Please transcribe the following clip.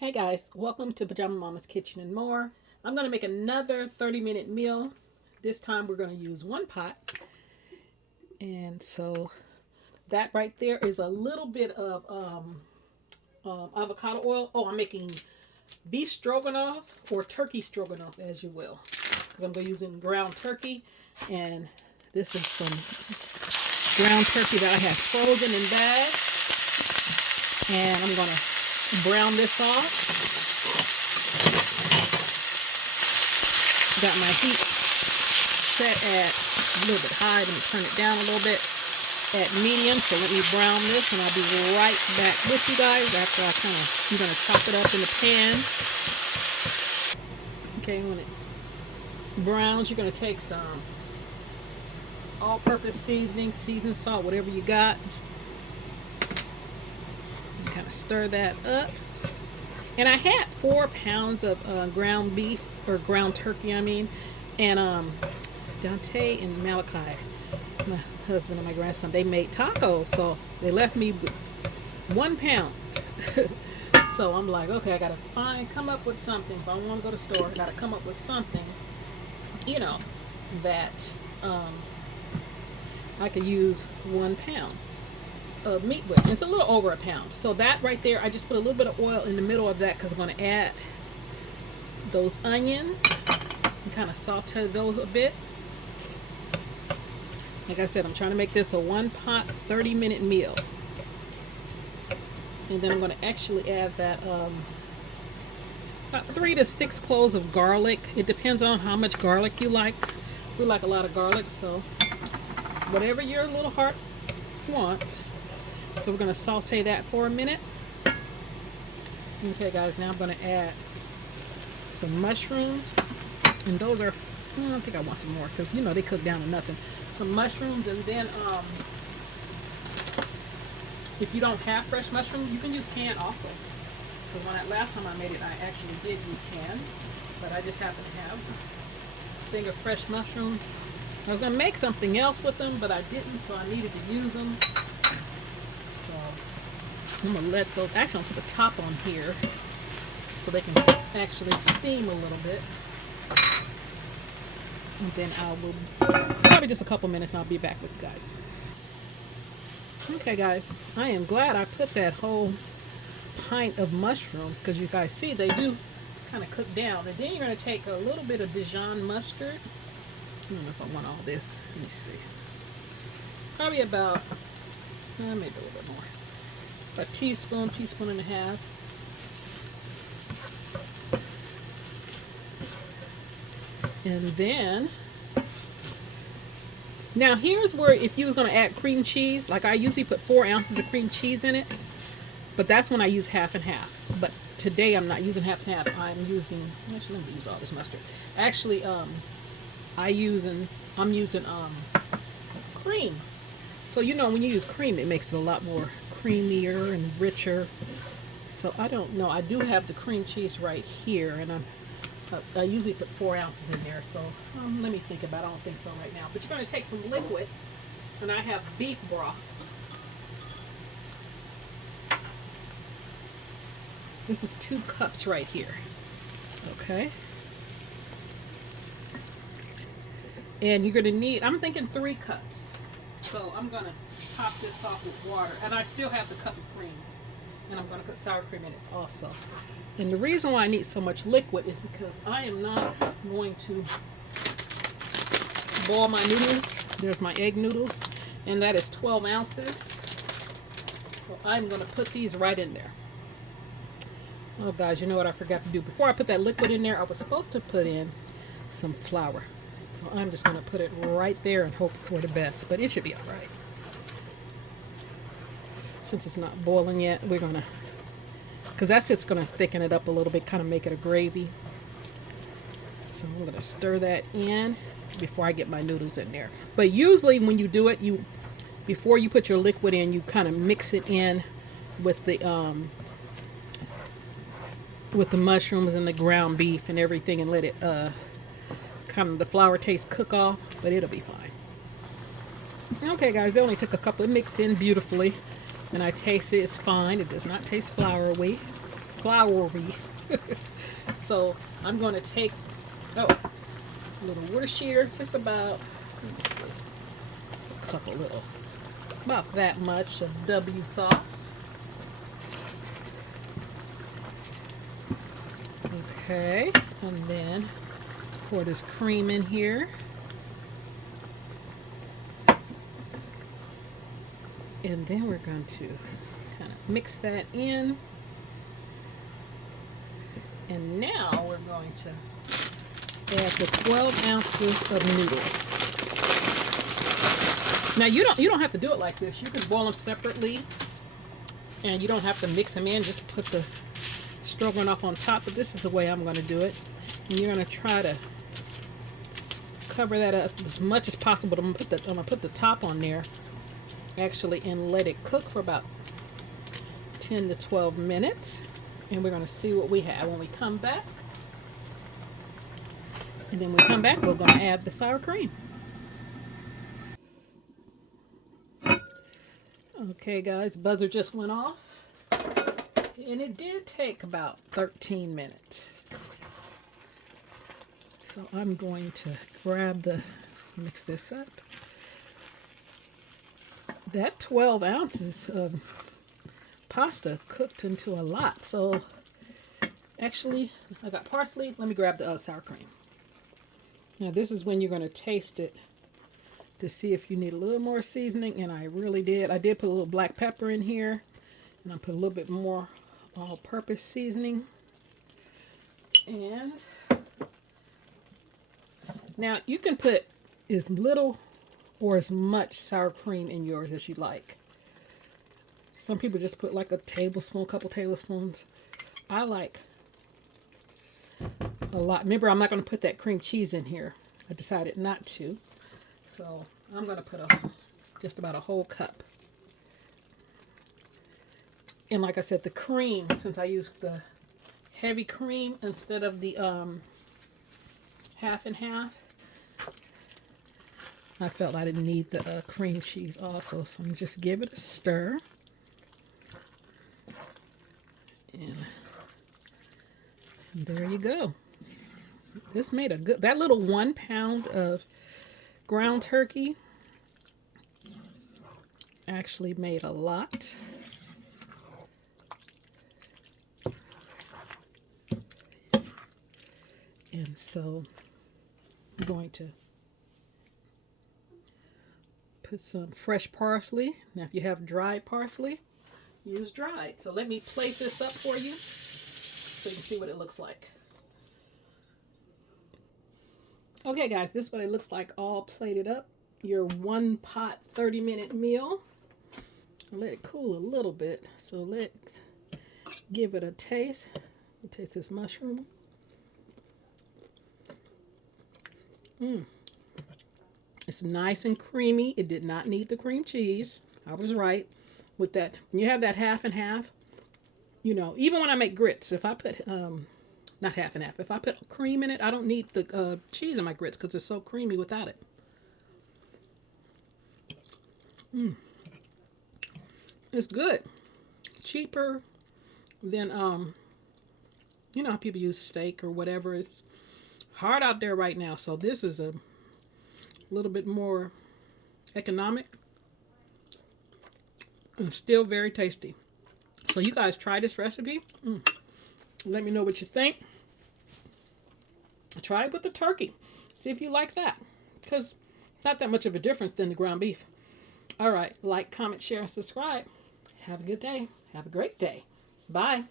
Hey guys, welcome to Pajama Mama's Kitchen and More. I'm going to make another 30-minute meal. This time we're going to use one pot. And so that right there is a little bit of avocado oil. Oh, I'm making beef stroganoff or turkey stroganoff, as you will. Because I'm going to use ground turkey. And this is some ground turkey that I have frozen in bags. And I'm going to brown this off. Got my heat set at a little bit high. Let me turn it down a little bit at medium. So let me brown this and I'll be right back with you guys after you're going to chop it up in the pan. Okay, when it browns, you're going to take some all-purpose seasoning, seasoned salt, whatever you got. Kind of stir that up. And I had 4 pounds of ground beef, or ground turkey, I mean. And Dante and Malachi, my husband and my grandson, they made tacos. So they left me with 1 pound. So I'm like, okay, I got to come up with something. If I want to go to the store, I got to come up with something, that I could use 1 pound of meat with. It's a little over 1 pound. So that right there, I just put a little bit of oil in the middle of that because I'm going to add those onions and kind of saute those a bit. Like I said, I'm trying to make this a one pot 30-minute meal. And then I'm going to actually add that about 3 to 6 cloves of garlic. It depends on how much garlic you like. We like a lot of garlic, so whatever your little heart wants. So we're going to saute that for a minute. Okay guys, now I'm going to add some mushrooms. And those are, I think I want some more because they cook down to nothing. Some mushrooms, and then if you don't have fresh mushrooms, you can use canned also. Because last time I made it, I actually did use canned. But I just happen to have a thing of fresh mushrooms. I was going to make something else with them, but I didn't, so I needed to use them. So I'm going to let those, actually I'll put the top on here so they can actually steam a little bit. And then I will, probably just a couple minutes, and I'll be back with you guys. Okay guys, I am glad I put that whole pint of mushrooms, because you guys see they do kind of cook down. And then you're going to take a little bit of Dijon Mustard. I don't know if I want all this. Let me see. Probably about, maybe a little bit more. A teaspoon and a half. And then, now here's where if you were going to add cream cheese, like I usually put 4 ounces of cream cheese in it, but that's when I use half and half. But today I'm not using half and half. I'm using, actually let me use all this mustard. Actually, I'm using cream. So when you use cream, it makes it a lot more creamier and richer. So I don't know. I do have the cream cheese right here, and I usually put 4 ounces in there. So let me think about it. I don't think so right now. But you're going to take some liquid, and I have beef broth. This is 2 cups right here. Okay. And you're going to need, I'm thinking 3 cups. So I'm going to top this off with water. And I still have the cup of cream. And I'm going to put sour cream in it also. And the reason why I need so much liquid is because I am not going to boil my noodles. There's my egg noodles. And that is 12 ounces. So I'm going to put these right in there. Oh guys, you know what I forgot to do? Before I put that liquid in there, I was supposed to put in some flour. So I'm just going to put it right there and hope for the best. But it should be all right. Since it's not boiling yet, we're going to, because that's just going to thicken it up a little bit, kind of make it a gravy. So I'm going to stir that in before I get my noodles in there. But usually when you do it, before you put your liquid in, you kind of mix it in with the mushrooms and the ground beef and everything, and let it kind of the flour taste cook off, but it'll be fine. Okay guys, it only took a couple of mix in beautifully, and I taste it. It's fine. It does not taste floury. floury. So I'm going to take a little Worcestershire, just about, let me see, just a couple little, about that much of W sauce. Okay, and then let's pour this cream in here. And then we're going to kind of mix that in. And now we're going to add the 12 ounces of noodles. Now you don't have to do it like this. You can boil them separately, and you don't have to mix them in. Just put the stroganoff on top. But this is the way I'm going to do it. And you're going to try to cover that up as much as possible. I'm going to put the top on there, actually, and let it cook for about 10 to 12 minutes. And we're going to see what we have when we come back. And then when we come back, we're going to add the sour cream. Okay, guys, buzzer just went off. And it did take about 13 minutes. So I'm going to grab mix this up. That 12 ounces of pasta cooked into a lot. So actually, I got parsley. Let me grab the sour cream. Now this is when you're going to taste it to see if you need a little more seasoning, and I really did. I did put a little black pepper in here, and I put a little bit more all-purpose seasoning. And now you can put as little or as much sour cream in yours as you like. Some people just put like a tablespoon, a couple tablespoons. I like a lot. Remember, I'm not going to put that cream cheese in here. I decided not to. So I'm going to put just about a whole cup. And like I said, the cream, since I used the heavy cream instead of the half and half, I felt I didn't need the cream cheese also. So I'm going to just give it a stir. And there you go. This made a good, that little 1 pound of ground turkey actually made a lot. And so I'm going to put some fresh parsley. Now if you have dried parsley, use dried. So let me plate this up for you so you can see what it looks like. Okay guys, this is what it looks like all plated up. Your 1 pot 30-minute meal. I'll let it cool a little bit. So let's give it a taste. We'll taste this mushroom. It's nice and creamy. It did not need the cream cheese. I was right with that. When you have that half and half, you know, even when I make grits, if I put not half and half, if I put cream in it, I don't need the cheese in my grits because it's so creamy without it. It's good. Cheaper than you know how people use steak or whatever. It's hard out there right now, so this is a little bit more economic and still very tasty. So you guys try this recipe. Let me know what you think. Try it with the turkey. See if you like that, because it's not that much of a difference than the ground beef. All right, like, comment, share, and subscribe. Have a good day. Have a great day. Bye.